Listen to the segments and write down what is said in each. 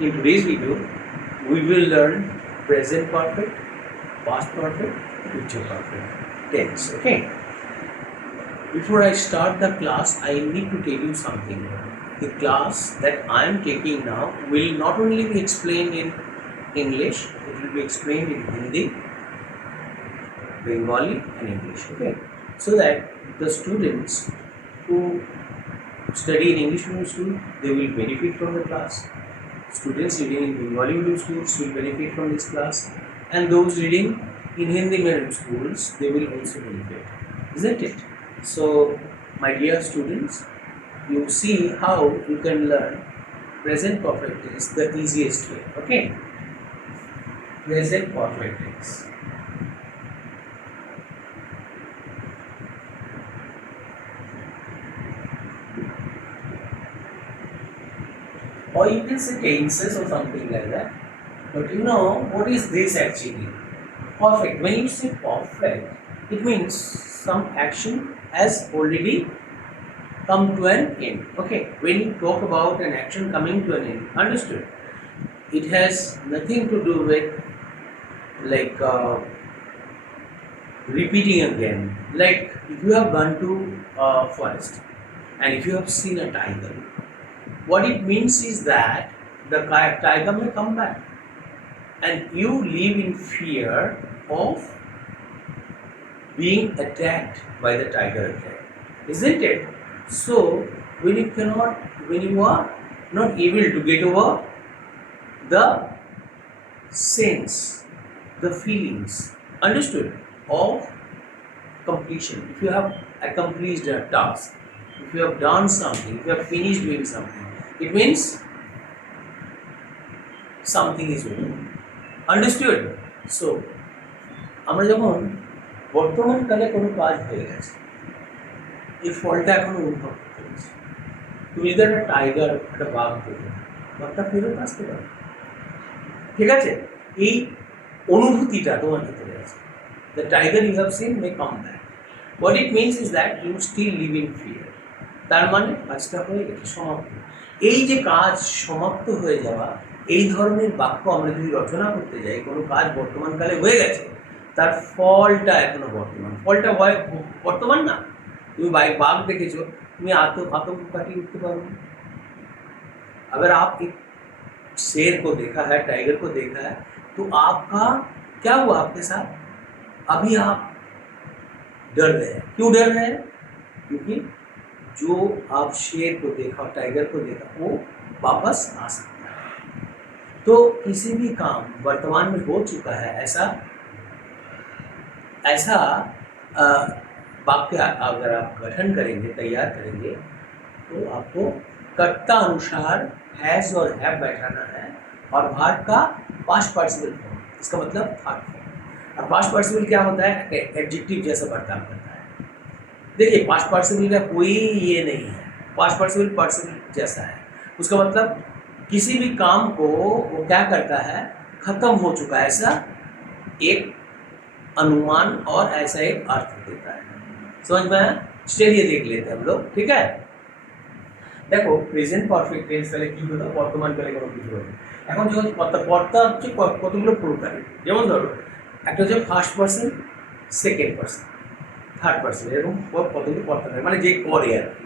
In today's video, we will learn present perfect, past perfect, future perfect tense. Okay. Before I start the class, I need to tell you something. The class that I am taking now will not only be explained in English, it will be explained in Hindi, Bengali, and English. Okay. So that the students who study in English medium school, they will benefit from the class. Students reading in Bengali medium schools will benefit from this class, and those reading in Hindi medium schools, they will also benefit, isn't it? So, my dear students, you see how you can learn present perfect tense the easiest way. Okay, present perfect tense. Or you can say tenses or something like that. But you know what is this actually? Perfect. When you say perfect, it means some action has already come to an end. Okay. When you talk about an action coming to an end, understood? It has nothing to do with like repeating again. Like if you have gone to a forest and if you have seen a tiger, what it means is that the tiger may come back and you live in fear of being attacked by the tiger again, isn't it? So when you are not able to get over the sense, the feelings, understood, of completion, if you have accomplished a task, if you have done something, if you have finished doing something, it means something is over. Understood? So, আমরা যখন বর্তমানকালে কোনো কাজ হয়ে গেছে, এই ফলটা এখন অনুভব করতে পারছি। তুমি যদি একটা টাইগার, একটা বাঘ দেখো, বাঘটা ফেরত আসতে পারো, ঠিক আছে? এই অনুভূতিটা তোমার ভিতরে আছে। The tiger you have seen may come back. What it means is that you still live in fear. তার মানে কাজটা হয়ে গেছে, সমাপ্ত। এই যে কাজ সমাপ্ত হয়ে যাওয়া, এই ধরনের বাক্য আমরা যদি রচনা করতে যাই, কোনো কাজ বর্তমানকালে হয়ে গেছে, তার ফলটা এখনো বর্তমান। ফলটা হয় বর্তমান না। তুমি বাঘ দেখেছো, তুমি आतंक काटिए उठते पारो। अगर आप एक शेर को देखा है, टाइगर को देखा है, तो आपका क्या हुआ आपके साथ? अभी आप डर रहे हैं। क्यों डर रहे हैं? क्योंकि जो आप शेर को देखा, टाइगर को देखा, वो वापस आ सकता है। तो किसी भी काम वर्तमान में हो चुका है, ऐसा वाक्य अगर आप गठन करेंगे, तैयार करेंगे, तो आपको कर्ता अनुसार हैज और हैव बैठाना है और वर्ब का पास्ट पार्टिसिपल फॉर्म, इसका मतलब थर्ड फॉर्म। और पास्ट पार्टिसिपल क्या होता है? एडजेक्टिव जैसा बर्ताव करता है। देखिए, पास्ट पार्टिसिपल का कोई ये नहीं है, पास्ट पार्टिसिपल पार्टिसिपल जैसा है। उसका मतलब किसी भी काम को वो क्या करता है? खत्म हो चुका है, ऐसा एक अनुमान और ऐसा एक अर्थ देता है। समझ में आया? चलिए देख लेते हैं हम लोग, ठीक है? দেখো, প্রেজেন্ট পারফেক্ট টেন্স তাহলে কি হলো? বর্তমানকালে কোনো কিছু হলো। এখন যখন কর্তা হচ্ছে কতগুলো প্রকারের, যেমন ধরো একটা হচ্ছে first person, second person, third person, এরকম কতগুলো কর্তা থাকে, মানে যে করে আর কি।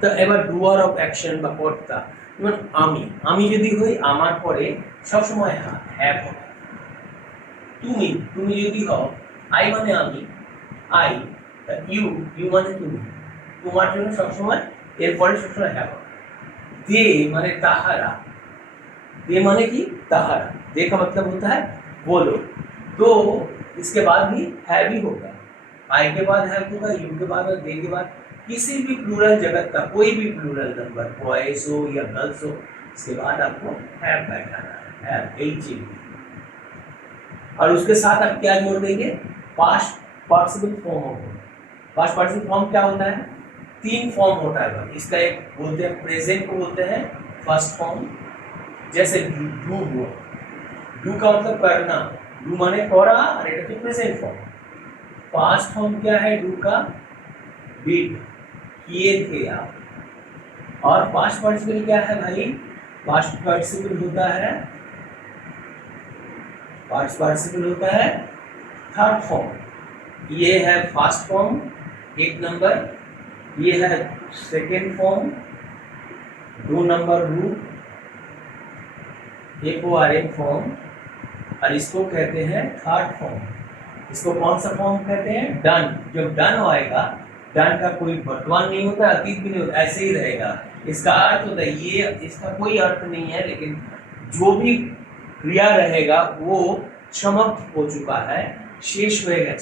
তো এবার ডুয়ার অফ অ্যাকশন বা কর্তা, যেমন আমি যদি হই, আমার পরে সবসময় হ্যাভ হবে। তুমি যদি হও, আই মানে আমি, ইউ মানে তুমি, তোমার জন্য সবসময় এরপরে সবসময় হ্যাভ হবে। दे माने ताहारा, दे माने की ताहारा, दे का मतलब होता है वो लोग। तो इसके बाद भी है भी होगा, आई के बाद है होगा, यू के बाद और दे के बाद किसी भी प्लूरल जगत का कोई भी प्लूरल नंबर, बॉयज हो या गर्ल्स हो, इसके बाद आपको हैव बैठाना है, HAV। और उसके साथ आप क्या जोड़ देंगे? पास्ट पार्टिसिपल फॉर्म होगा। पास्ट पार्टिसिपल फॉर्म क्या होता है? 3 फॉर्म होता है। इसका एक बोलते हैं प्रेजेंट को बोलते हैं फर्स्ट फॉर्म, जैसे डू हुआ, डू का मतलब करना, डू माने करा, और एक प्रेजेंट फॉर्म। पास्ट फॉर्म क्या है डू का? डिड, किए थे आप। और पास्ट पार्टिसिपल क्या है भाई? पास्ट पार्टिसिपल होता है, पास्ट पार्टिसिपल होता है थर्ड फॉर्म। ये है फर्स्ट फॉर्म 1 नंबर, ये है सेकेंड फॉर्म 2 नंबर रूप, एक फॉर्म, और इसको कहते हैं थर्ड फॉर्म। इसको कौन सा फॉर्म कहते हैं? डन। जब डन होएगा, डन का कोई वर्तमान नहीं होता, अतीत भी नहीं होता, ऐसे ही रहेगा। इसका अर्थ होता है, ये इसका कोई अर्थ नहीं है, लेकिन जो भी क्रिया रहेगा वो समाप्त हो चुका है, शेष हो गए,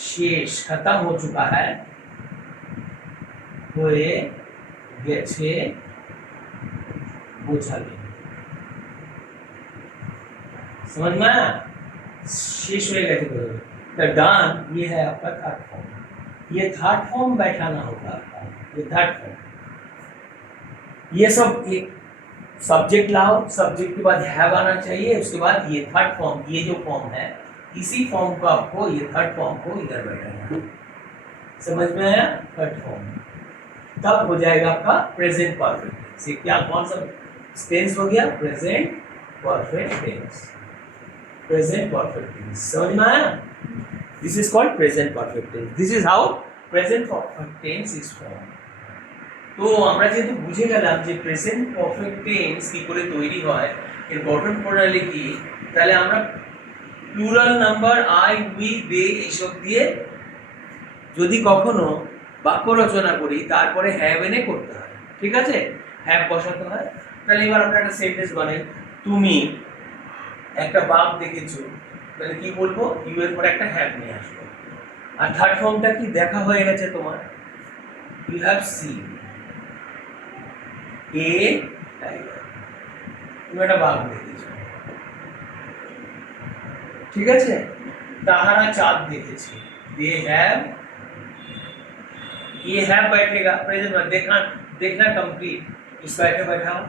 शेष खत्म हो चुका है, হয়ে গেছে বোঝাবে। समझ में आया? शेष हो गए थे। तो डन ये है आपका थर्ड फॉर्म। ये थर्ड फॉर्म बैठाना होगा आपका, ये थर्ड फॉर्म। ये सब एक सब्जेक्ट लाओ, सब्जेक्ट के बाद हैव आना चाहिए, उसके बाद ये थर्ड फॉर्म, ये जो फॉर्म है इसी फॉर्म को आपको, ये थर्ड फॉर्म को इधर बैठाना है। समझ में आया? थर्ड फॉर्म तब हो जाएगा आपका प्रेजेंट परफेक्ट टेंस। ये क्या कौन सा टेंस हो गया? Present perfect tense. Present perfect tense समझ में आया? This is called present perfect tense. This is how present perfect tense is form. তো আমরা যেহেতু বুঝে গেলাম যে প্রেজেন্ট পারফেক্ট টেন্স কি করে তৈরি হয়, এর গঠন প্রণালী কি, তাহলে আমরা প্লুরাল নাম্বার আই, উই, দে এইসব দিয়ে যদি কখনো বাক্য রচনা করি তারপরে হ্যাভ এনে করতে হয়, ঠিক আছে? হ্যাভ বসাতে হয়। তাহলে এবার আমরা একটা সেন্টেন্স বানাই, তুমি একটা বাঘ দেখেছো, তাহলে কি বলবো? ইউ এর পরে একটা হ্যাভ নিয়ে আসবো। আর থার্ড ফর্মটা কি? দেখা হয়ে গেছে তোমার, you have seen a tiger, তুমি একটা বাঘ দেখেছো, ঠিক আছে? তাহারা চাঁদ দেখেছে, দে হ্যাভ, ये हैव बैठेगा प्रेजेंट में, देखना देखना कंप्लीट, इसको ऐसे बैठाओ,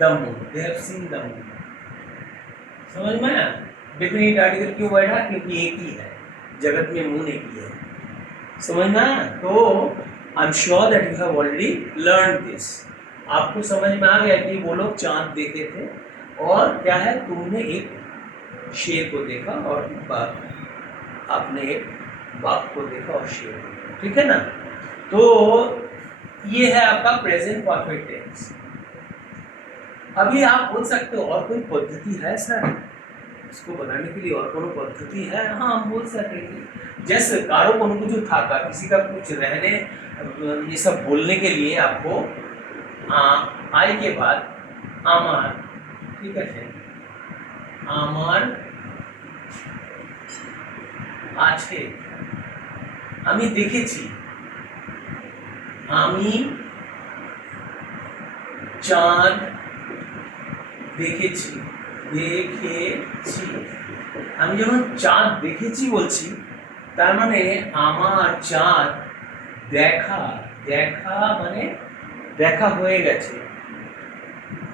the moon, they have seen the moon. समझ में आया? डेफिनेट आर्टिकल क्यों बैठा? क्योंकि एक ही है, जगत में मून एक ही है। समझ में आया? तो I am sure that you have already learn this. आपको समझ में आ गया कि वो लोग चांद देखे थे, और क्या है, तुमने एक शेर को देखा और आपने एक बाघ को देखा और शेर को देखा, ठीक है ना? तो ये है आपका प्रेजेंट परफेक्ट टेंस। अभी आप बोल सकते हो और कोई पद्धति है सर इसको बनाने के लिए, और कोनो पद्धति है? हाँ, हम बोल सकेंगे। जैसे कारो कोनो कुछ था का, किसी का कुछ रहने, ये सब बोलने के लिए आपको आई के बाद आमार, ठीक है, आमार আছে, আমি দেখেছি, আমি চাঁদ দেখেছি, দেখেছি। আমি যখন চাঁদ দেখেছি বলছি, তার মানে আমার চাঁদ দেখা, দেখা মানে দেখা হয়ে গেছে,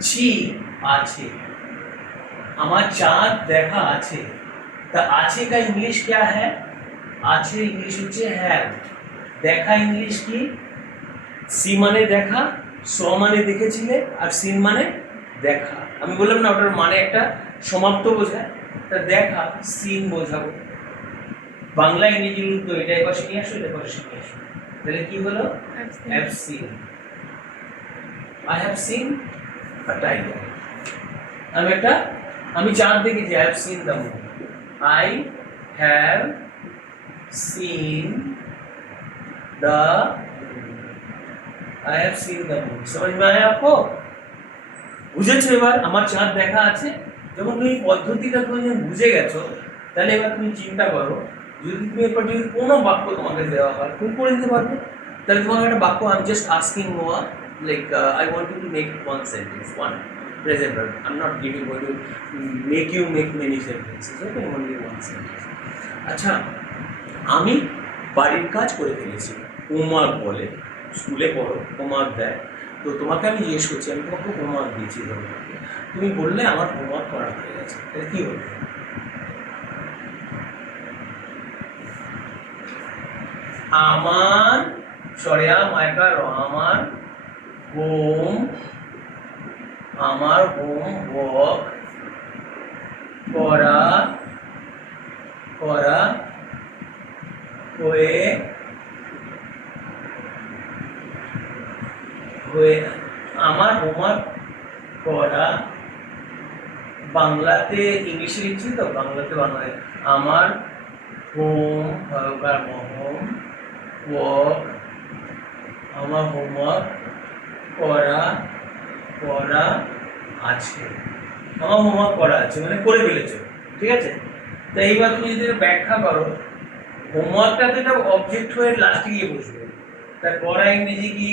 ছি আছে, আমার চাঁদ দেখা আছে। তা আছে का इंग्लिश क्या है? আছে इंग्लिश হচ্ছে হ্যাভ। দেখা इंग्लिश কি? সি মানে দেখা, স মানে দেখেছিলে, আর সিন মানে দেখা। আমি বললাম না ওটার মানে একটা সমাপ্ত বোঝায়, তা দেখা সিন বোঝাবো। বাংলা ইংরেজি তো এটা পাশে নিয়ে আসো, এটা পাশে নিয়ে আসো, তাহলে কি হলো? Have seen, I have seen a tiger. আমি চাঁদ দেখেছি, I have seen the moon. I have seen the moon। समझ में आया आपको? বুঝেছো এবার আমার চাঁদ দেখা আছে? যখন তুমি পদ্ধতিটা তুমি বুঝে গেছো, তাহলে এবার তুমি চিন্তা করো, যদি তুমি এরপর যদি কোনো বাক্য তোমাকে দেওয়া হয়, তুমি করে দিতে পারবে। তাহলে তোমাকে একটা বাক্য, আই এম জাস্ট আস্কিং ওয়া like I want to make one sentence, one present verb. I'm not going to make you make many sentences, okay? Only one sentence. আচ্ছা, আমি বাড়ির কাজ করে ফেলেছি, হোমওয়ার্ক বলে, স্কুলে পড়ো হোমওয়ার্ক দেয়, তো তোমাকে আমি জিজ্ঞেস করছি, আমি তোমাকে হোমওয়ার্ক দিয়েছি, তুমি বললে আমার হোমওয়ার্ক করা হয়ে গেছে, তাহলে কি হবে? আমার সরিয়া মাইকা আমার হোম আমার হোমওয়ার্ক করা করা হয়ে হয়ে আমার হোমওয়ার্ক করা বাংলাতে ইংলিশে লিখছি তো বাংলাতে বাংলায় আমার হোমওয়ার্ক আমার হোমওয়ার্ক করা করা আছে আমার হোমওয়ার্ক করা আছে মানে করে ফেলেছো, ঠিক আছে। তো এইবার তুমি যদি ব্যাখ্যা করো, হোমওয়ার্কটা তো এটা অবজেক্ট হয়ে লাস্টে গিয়ে বসবে। তা করা ইংরেজি কি?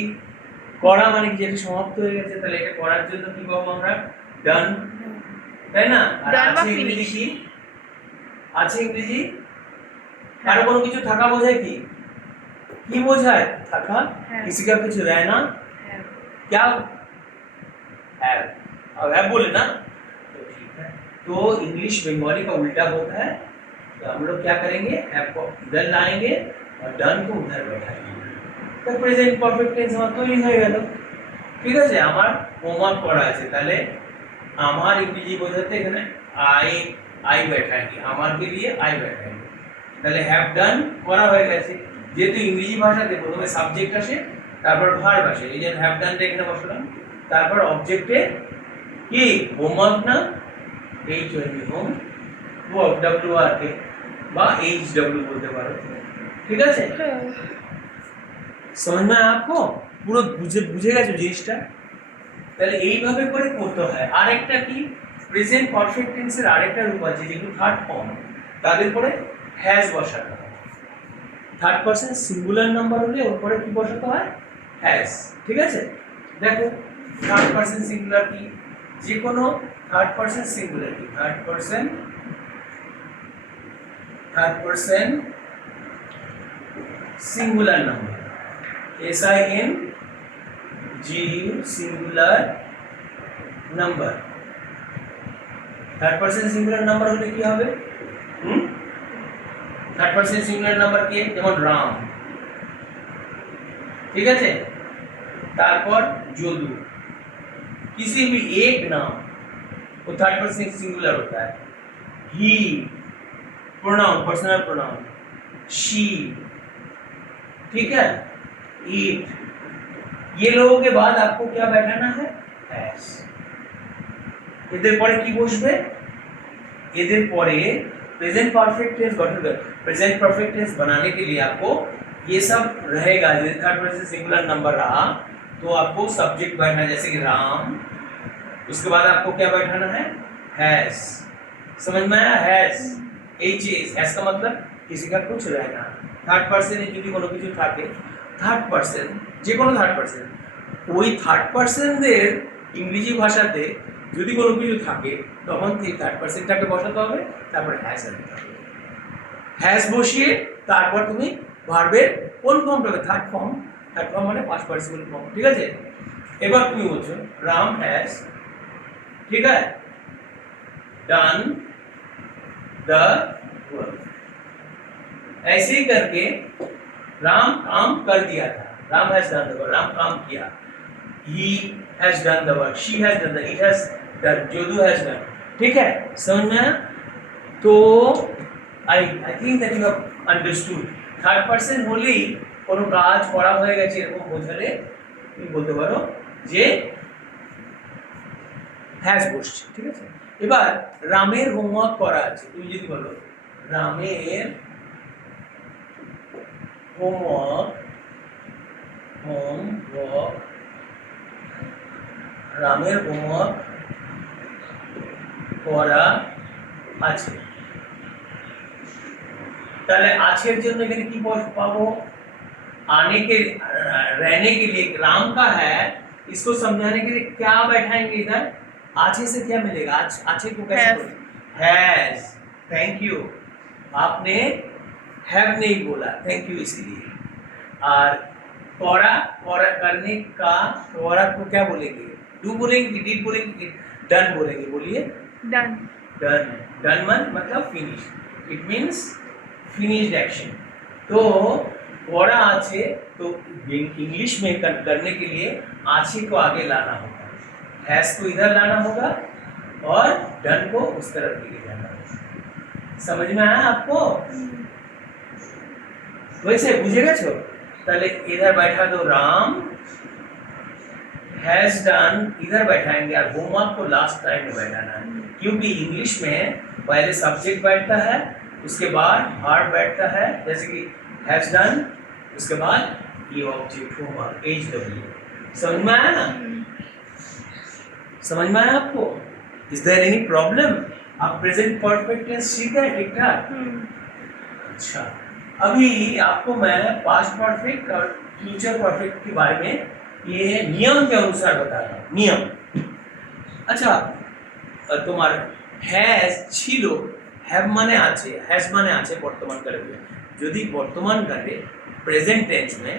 করা মানে কি যেটা সমাপ্ত হয়ে গেছে, তাহলে এটা করার জন্য কি পাবো আমরা? ডান, তাই না? আর আছে ইংরেজি কি? আছে ইংরেজি আরো কোনো কিছু থাকা বোঝায় কি? কি বোঝায় থাকা? किसी का कुछ रहना क्या है? अब है बोले ना, तो ठीक है। तो इंग्लिश बंगाली का उल्टा होता है, तो हम लोग क्या करेंगे? हैव को इधर लाएंगे और डन को उधर बैठाएंगे, तो प्रेजेंट परफेक्ट टेंस আমার তৈরি হয়ে গেল, ঠিক আছে। আমার হোমওয়ার্ক করা আছে, তাহলে আমার ইংরেজি বোঝাতে এখানে আই बैठाएंगे, আমার के लिए আই बैठाएंगे, তাহলে হ্যাভ ডান করা হয়ে গেছে। যেহেতু ইংরেজি ভাষাতে প্রথমে সাবজেক্ট আসে তারপর ভার্ব আসে, এই যে হ্যাভ ডানটা এখানে বসালাম, তারপর অবজেক্টে কি হোমওয়ার্ক না এইচ ওয়েন homework W R K বা এইচ ডব্লিউ বলতে পারো, ঠিক আছে। समझ में आपको পুরো বুঝে গেছো জিনিসটা? তাহলে এইভাবে করে করতে হয়। আরেকটা কি প্রেজেন্ট পারফেক্ট টেন্সের আরেকটা রূপ আছে যেগুলো থার্ড ফর্ম, তাদের পরে হ্যাজ বসাতে হয়। থার্ড পারসন সিঙ্গুলার নাম্বার হলে ওর পরে কি বসাতে হয়? হ্যাজ, ঠিক আছে। দেখো থার্ড পারসন সিঙ্গুলার কি? যে কোনো থার্ড পারসন সিঙ্গুলার কি? Third person singular number, SINGU singular number. Third person singular number হলে কি হবে? থার্ড পারসন সিঙ্গুলার নাম্বার কে? যেমন রাম, ठीक है। तारपर जोदू, किसी भी एक नाम वो थर्ड पर्सन सिंगुलर होता है। ही प्रोनाउन पर्सनल प्रोनाउन, शी, ठीक है। इट, ये लोगों के बाद आपको क्या बैठाना है? हैज। এদের পরে কি বসবে? এদের পরে प्रेजेंट परफेक्ट टेंस गठन कर, प्रेजेंट परफेक्ट टेंस बनाने के लिए आपको ये सब रहेगा। जैसे थर्ड पर्सन सिंगुलर नंबर रहा तो आपको सब्जेक्ट बैठना, जैसे कि राम, उसके बाद आपको क्या बैठाना है? हैज। समझ में आया? हैज, हैज का मतलब किसी का कुछ रहना। থার্ড পারসনে যদি কোনো কিছু থাকে, থার্ড পারসন যে কোনো থার্ড পারসন, ওই থার্ড পারসনদের ইংরেজি ভাষাতে যদি কোনো কিছু থাকে তখন এই থার্ড পারসনটাকে বসাতে হবে, তারপরে হ্যাজ আনতে হবে। হ্যাজ বসিয়ে তারপর তুমি ভার্বের কোন ফর্মটা হবে? Third form. থার্ড ফর্ম মানে পাস্ট পার্টিসিপল ফর্ম, ঠিক আছে। এবার তুমি বলছো রাম হ্যাজ, ঠিক আছে, डन द वर्क। ऐसे ही करके राम काम कर दिया था, Ram has done the work, Ram काम किया। He has done the work, she has done the, it has done, Jodu has done, ठीक है। समझ में? तो I think that you have understood. Third person হলেই কোনো কাজ করা হয়ে গেছে এরকম বোঝালে তুমি বলতে পারো যে হ্যাজ বসছে, ঠিক আছে। এবার রামের হোমওয়ার্ক করা আছে, তুমি যদি বলো রামের হোমওয়ার্ক রামের হোমওয়ার্ক করা আছে, তাহলে আজকের জন্য এখানে কি पाबो? आने के रहने के लिए राम का है, इसको समझाने के लिए क्या बैठाएंगे इधर? आछे से क्या मिलेगा? आछे को कैसे बोलेंगे? हैज। थैंक यू, आपने हैव नहीं बोला, थैंक यू इसीलिए। और करा करने का करा को क्या बोलेंगे? डू बोलेंगे, डिड बोलेंगे, डन बोलेंगे? बोलिए डन। डन मतलब finish, it means finished action. तो करा आछे, तो इंग्लिश में करने के लिए आछे को आगे लाना होगा, हैज को इधर लाना होगा और डन को उस तरफ लेके जाना होगा। समझ में आया आपको? वैसे बुझेगा छो पहले इधर बैठा दो राम हैज डन, इधर बैठाएंगे और होमवर्क को लास्ट टाइम में बैठाना है, क्योंकि इंग्लिश में पहले सब्जेक्ट बैठता है, उसके बाद वर्ब बैठता है, जैसे कि हैज डन, उसके बाद ये ऑब्जेक्ट होमवर्क HW। समझ में आया ना? समझ में आया आपको? Is there any problem? आप प्रेजेंट परफेक्ट टेंस सीख गए ठीक ठाक? अच्छा, अभी आपको मैं पास्ट परफेक्ट और फ्यूचर परफेक्ट के बारे में ये नियम के अनुसार बता रहा हूँ। नियम, अच्छा তোমার হ্যাজ ছিল, হ্যাভ মানে আছে, হ্যাজ মানে আছে বর্তমান काले में। यदि वर्तमान काले प्रेजेंट टेंस में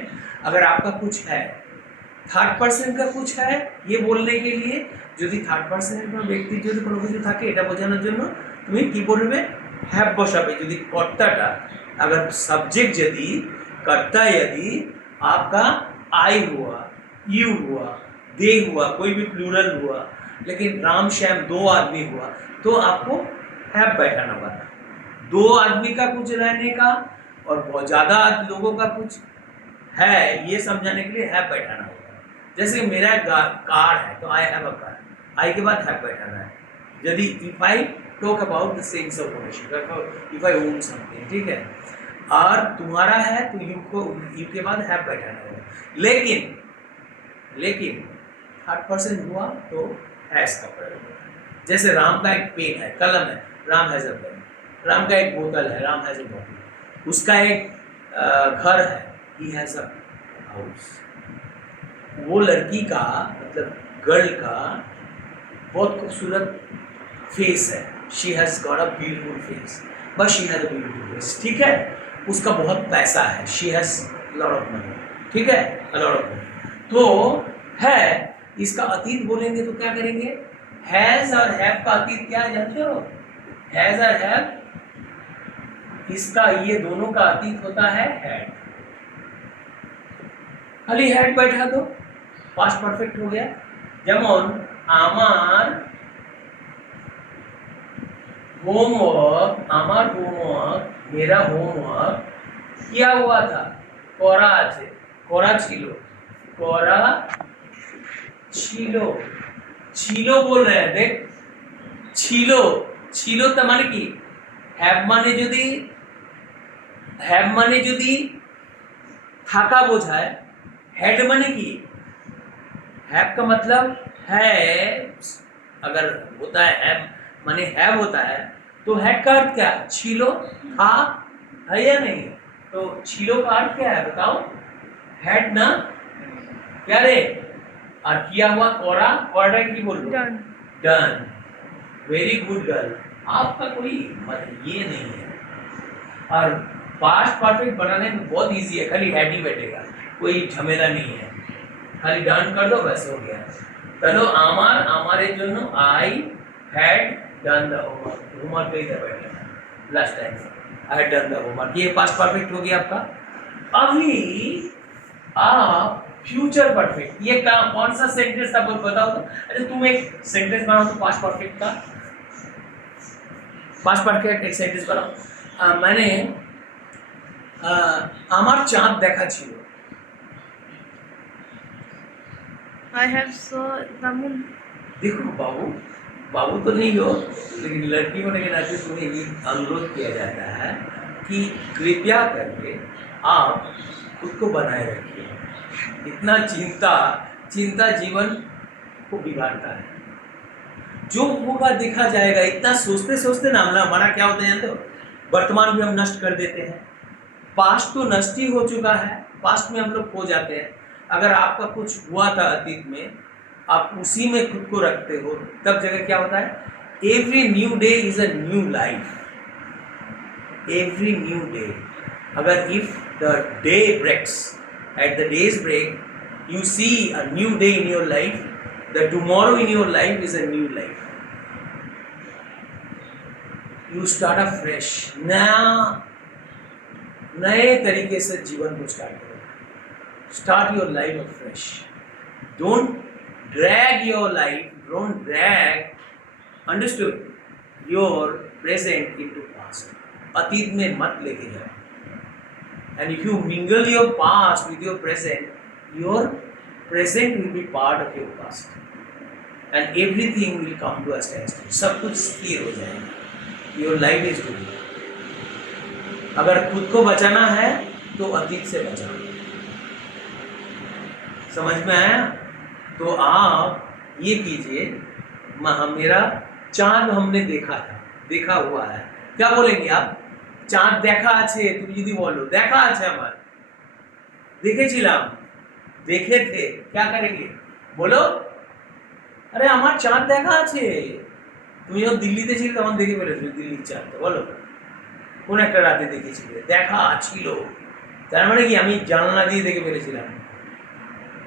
अगर आपका कुछ है, থার্ড পারসন का कुछ है ये बोलने के लिए, যদি থার্ড পারসনের কোনো ব্যক্তি যদি কোনো কিছু থাকে এটা বোঝানোর জন্য তুমি কি বলবে? হ্যাভ বসাবে। যদি কর্তাটা अगर सब्जेक्ट यदि कर्ता यदि आपका आई हुआ, यू हुआ, दे हुआ, कोई भी प्लूरल हुआ, लेकिन राम श्याम दो आदमी हुआ तो आपको हैव बैठाना होगा। दो आदमी का कुछ रहने का और बहुत ज़्यादा लोगों का कुछ है ये समझाने के लिए हैव बैठाना होगा। जैसे मेरा कार है तो आई हैव अ कार, आई के बाद हैव बैठाना है। यदि if I talk about the sense of ownership, if I own something, ठीक है, और तुम्हारा है तो यू को यू के बाद हैव बैठाना होगा। लेकिन थर्ड पर्सन हुआ तो हैज का प्रयोग होगा। जैसे राम का एक पेन है, कलम है, Ram has a pen. Ram का एक बोतल है, राम हैज अ बोतल। उसका एक घर है, ही हैज अ हाउस। वो लड़की का मतलब गर्ल का बहुत खूबसूरत फेस है, she has got a beautiful face, बस she has a beautiful face, ठीक है। उसका बहुत पैसा है, she has lot of money, ठीक है, लॉट ऑफ मनी। तो है, इसका अतीत बोलेंगे तो क्या करेंगे? हैज और हैव का अतीत क्या है जानते हो? हैज और हैव, इसका ये दोनों का अतीत होता है हैड। खाली हैड बैठा दो, पास्ट परफेक्ट हो गया। যেমন আমার होमवर्क, আমার होमवर्क, मेरा होमवर्क किया हुआ था, করা আছে, করা ছিল, করা ছিল, ছিল बोल रहे हैं, देख ছিল, ছিল তা মানে কি? হ্যাভ মানে যদি থাকা বোঝায়, हैड माने की? हैव का मतलब है, अगर होता है हैव माने हैव होता है तो हैड का अर्थ क्या? छिलो, था, है या नहीं? तो छिलो का अर्थ क्या है बताओ? हैड ना, क्या रे? और किया हुआ कोरा, कोरा की बोलो? Done. Done, very good girl. आपका कोई मतलब ये नहीं है। और पास्ट परफेक्ट बनाने में बहुत इजी है, खाली हैड ही बैठेगा, कोई झमेला नहीं है, खाली डन कर दो बस हो गया। चलो আমার আমারের জন্য I had done the homework, homework पे इधर बैठेगा last time, I had done the homework, ये पास्ट परफेक्ट हो गया आपका। अभी आप फ्यूचर परफेक्ट, ये कौन सा सेंटेंस था बोल बताओ तो? अच्छा तुम एक सेंटेंस बनाओ तो पास्ट परफेक्ट का, पास्ट परफेक्ट एक सेंटेंस बनाओ। मैंने আমার চাঁদ দেখা ছিল। I have saw the moon. देखो बाबू, बाबू तो नहीं हो, लेकिन लड़की होने के नाते तुम्हें ये अनुरोध किया जाता है कि कृपया करके आप खुद को बनाए रखिए। इतना चिंता जीवन को बिगाड़ता है। जो होगा देखा जाएगा, इतना सोचते सोचते ना हमारा क्या होता है जानते हो? वर्तमान भी हम नष्ट कर देते हैं, पास्ट तो नष्ट ही हो चुका है, पास्ट में हम लोग खो जाते हैं। अगर आपका कुछ हुआ था अतीत में, आप उसी में खुद को रखते हो, तब जगह क्या होता है? Every new day is a new life, every new day. अगर if the day breaks, at the day's break you see a new day in your life, the tomorrow in your life is a new life, you start a fresh, नए तरीके से जीवन को start करो। Start your life afresh. Don't drag your life don't drag, understood, your present into past. अतीत में मत लेके जाओ. And if you mingle your past with your present will be part of your past. And everything will come to a standstill. सब कुछ स्थिर हो जाएगा. Your life is good. अगर खुद को बचाना है तो अतीत से बचाओ. समझ में आया? तो आप ये कीजिए, मेरा चांद हमने देखा हुआ है. क्या बोलेंगे आप? চাঁদ দেখা আছে. তুমি যদি বলো দেখা আছে আমার, দেখেছিলাম, দেখেছে, क्या करेंगे? বলো, আরে আমার চাঁদ দেখা আছে. তুমি যখন দিল্লিতে ছিলে তখন দেখে ফেলেছো দিল্লির চাঁদটা. বলো কোন একটা রাতে দেখেছিলে, দেখা ছিল, তার মানে কি আমি জানলা দিয়ে দেখে ফেলেছিলাম.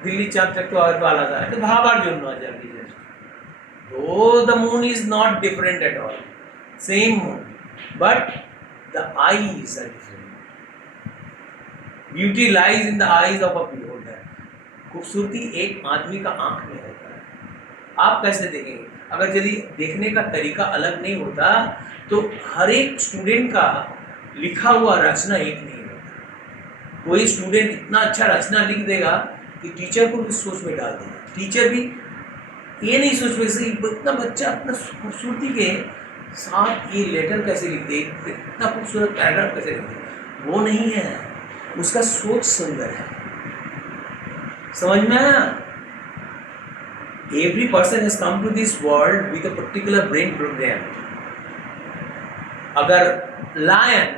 দিল্লির চাঁদটা একটু হয়তো আলাদা, একটু ভাবার জন্য আছে আর কি. তো the moon is not different at all, same moon, but the eyes are different. Beauty lies in the eyes of a beholder. खूबसूरती एक आदमी का आंख में होता है. आप कैसे देखेंगे? अगर यदि देखने का तरीका अलग नहीं होता तो हर एक स्टूडेंट का लिखा हुआ रचना एक नहीं होता. कोई स्टूडेंट इतना अच्छा रचना लिख देगा कि टीचर को भी सोच में डाल देगा. टीचर भी ये नहीं सोच में से इतना बच्चा अपना खूबसूरती के साथ ये लेटर कैसे लिख दे, इतना खूबसूरत पैराग्राफ कैसे लिख दे. वो नहीं है, उसका सोच सुंदर है. समझ में आया? Every person has come to this world with a particular brain program. अगर लायन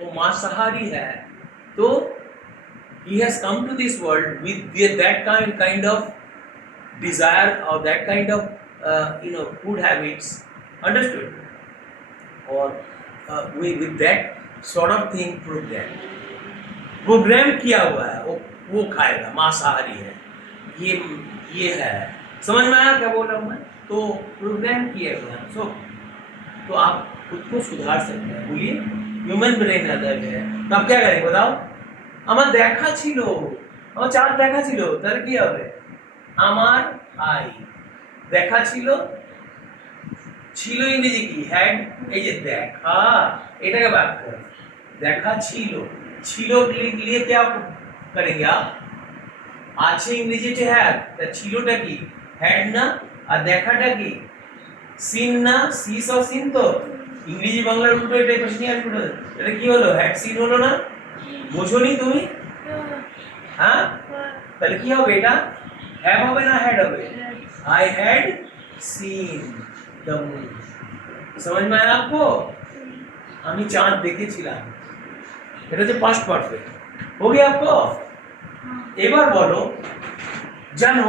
वो मांसाहारी है तो he has come to this world with that kind of desire or that kind of food habits, understood, or with that sort of thing program किया हुआ है. वो खाएगा, मांसाहारी है, ये है. समझ में आया क्या बोल रहा हूँ मैं? तो प्रोग्राम किया हुआ है. तो आप खुद को सुधार सकते हैं. बोलिए ह्यूमन ब्रेन अलग है. तो आप क्या करेंगे बताओ? আমার দেখা ছিল, আমার চাঁদ দেখা ছিল, তাহলে কি হবে? আমার আই দেখা ছিল, ছিল ইংরেজি কি? হ্যাড. এই যে দেখা, এটাকে বাক্য দেখা ছিল, ছিল লিখলে क्या करेंगे आप? আছে ইংরেজিতে হ্যাড, তা ছিলটা কি? হ্যাড না? আর দেখাটা কি? সিন না? সিস আর সিন তো ইংরেজি বাংলার উল্টো এটা কোশ্চেন আসবে. এটা কি হলো? হ্যাড সিন হলো না? বোঝোনি তুমি? হ্যাঁ, তাহলে কি হবে? এটা হ্যাভ হবে না হ্যাড হবে? I had seen the moon. समझ में आया आपको? আমি চাঁদ দেখেছিলাম. এটা হচ্ছে পাস্ট পারফেক্ট. हो गया आपको? এবার বলো, জানো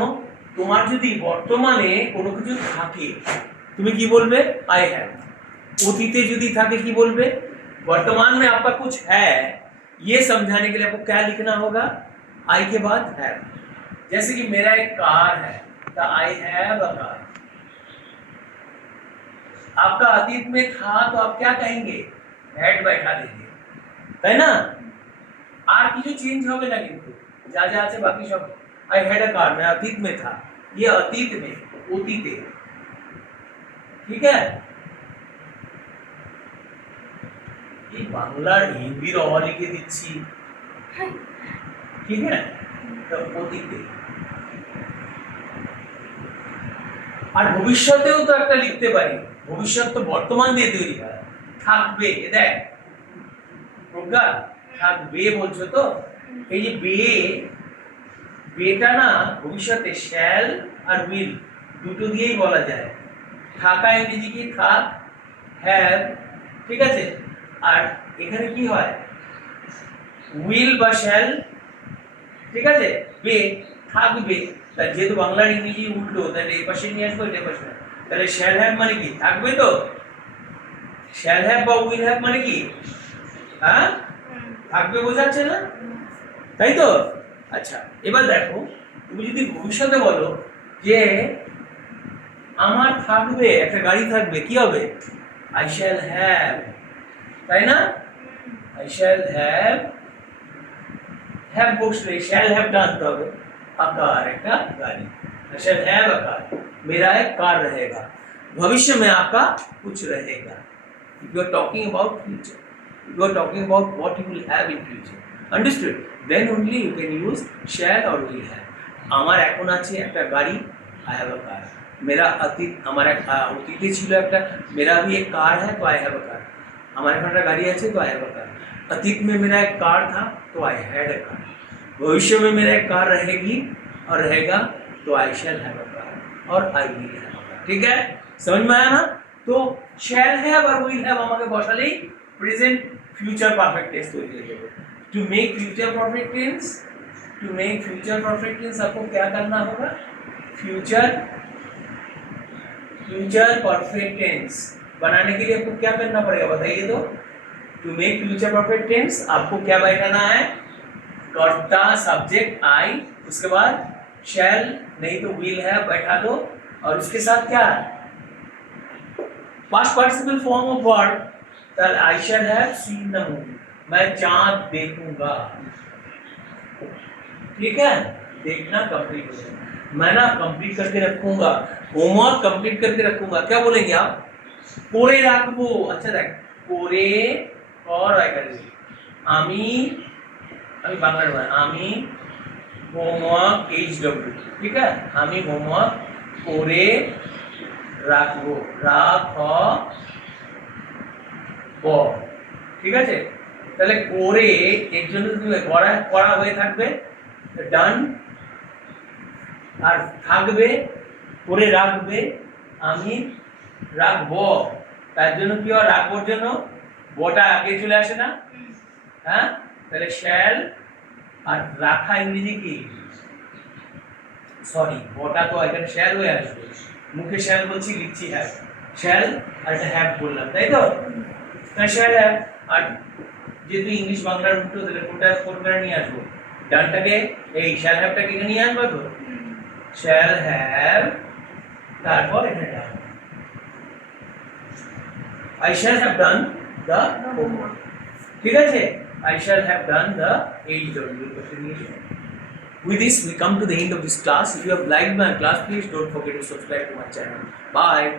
তোমার যদি বর্তমানে কোনো কিছু থাকে তুমি কি বলবে? I have. অতীতে যদি থাকে কি বলবে? वर्तमान में आपका कुछ है, ये समझाने के लिए आपको क्या लिखना होगा? आई के बाद हैव. जैसे कि मेरा एक कार है, तो आई हैव अ कार. आपका अतीत में था तो आप क्या कहेंगे? हैड बैठा देंगे, है ना? আর কিছু চেঞ্জ হবে না, কিন্তু যা যা আছে বাকি সব. आई हैड अ कार मैं अतीत में था, ये अतीत में, অতীতে. ঠিক है? এই বাংলার হিন্দির অ লিখে দিচ্ছি, ঠিক আছে? তো অতীতে. আর ভবিষ্যতেও তো একটা লিখতে পারি. ভবিষ্যৎ তো বর্তমান দিয়ে তৈরি হয়. থাকবে, দেখ প্রজ্ঞা, থাকবে বলছো তো, এই যে বেটা না ভবিষ্যতে শ্যাল আর উইল দুটো দিয়েই বলা যায়. থাকা ইংরেজি কি? থাক, হ্যাভ, ঠিক আছে? আর এখানে কি হয়? উইল বা শ্যাল, ঠিক আছে? বে, থাকবে. তাহলে যেহেতু বাংলার ইংরেজি উল্টো, তাহলে এই পাশে নিয়ে আসবো, এটা পাশে. তাহলে শ্যাল হ্যাভ মানে কি? থাকবে তো. শ্যাল হ্যাভ বা উইল হ্যাভ মানে কি? হ্যাঁ, থাকবে, বোঝাচ্ছে না? তাই তো? আচ্ছা, এবার দেখো, তুমি যদি ভবিষ্যতে বলো যে আমার থাকবে, একটা গাড়ি থাকবে, কি হবে? আই শ্যাল হ্যাভ, তাই না? আই শ্যাল হ্যাভ, হ্যাভ বসলে শ্যাল হ্যাভ টানতে হবে, আকার একটা গাড়ি. I shall have a car. मेरा एक कार रहेगा. भविष्य में आपका कुछ रहेगा. If you are talking about future, you are talking about what you will have in future. Understood? Then only you can use shall or will have. আমার এখন আছে একটা গাড়ি. I have a car. मेरा অতীতে ছিল একটা मेरा भी एक कार है तो I have a car. हमारे এখন একটা গাড়ি আছে तो I have a car. अतीत में मेरा एक कार था तो I had a car. भविष्य में मेरा एक कार रहेगी और रहेगा तो I shall have a car और I will have a car. ठीक है, समझ में आया ना? तो shall have और will have আমাকে বসালেই প্রেজেন্ট ফিউচার পারফেক্ট টেন্স তৈরি হয়ে যাবে. To make future perfect tense आपको क्या करना होगा? फ्यूचर परफेक्ट टेंस बनाने के लिए आपको क्या करना पड़ेगा बताइए तो? To make future perfect tense आपको क्या बैठाना है? कर्ता सब्जेक्ट आई, उसके बाद शैल नहीं तो विल हैव बैठा दो और उसके साथ क्या? Past participle form of verb. ताल I shall have seen the movie. मैं चांद देखूंगा. ठीक है, देखना कंप्लीट हो जाएगा. मैं ना कंप्लीट करके रखूंगा, होमवर्क कंप्लीट करके रखूंगा. क्या बोलेंगे आप? করে রাখবো. আচ্ছা দেখ, করে কর আমি বাংলার মানে আমি হোমওয়ার্ক HW. ঠিক আছে, আমি হোমওয়ার্ক করে রাখবো. রাখব. ঠিক আছে, তাহলে করে এর জন্য তুমি করা হয়ে থাকবে ডান, আর থাকবে করে রাখবে আমি রাখবো. তার জন্য কি হয়? রাখবোর জন্য বটা আগে চলে আসে না? হ্যাঁ, তাহলে শ্যাল আর রাখা ইংরেজি কি? সরি, বটা তো এখানে শ্যাল হয়ে আসবে. মুখে শ্যাল বলছি, লিখছি হ্যাভ. শ্যাল আর এটা হ্যাভ বললাম, তাই তো? তাই শ্যাল হ্যাভ. আর যেহেতু ইংলিশ বাংলার উল্টো, তাহলে কোনটা নিয়ে আসবো? ডানটাকে, এই শ্যাল হ্যাভটাকে এখানে নিয়ে আসবো তো? শ্যাল হ্যাভ, তারপর এখানে ডান. I shall have done the homework. ঠিক আছে, I shall have done the HW. With this, we come to the end of this class. If you have liked my class, please don't forget to subscribe to my channel. Bye.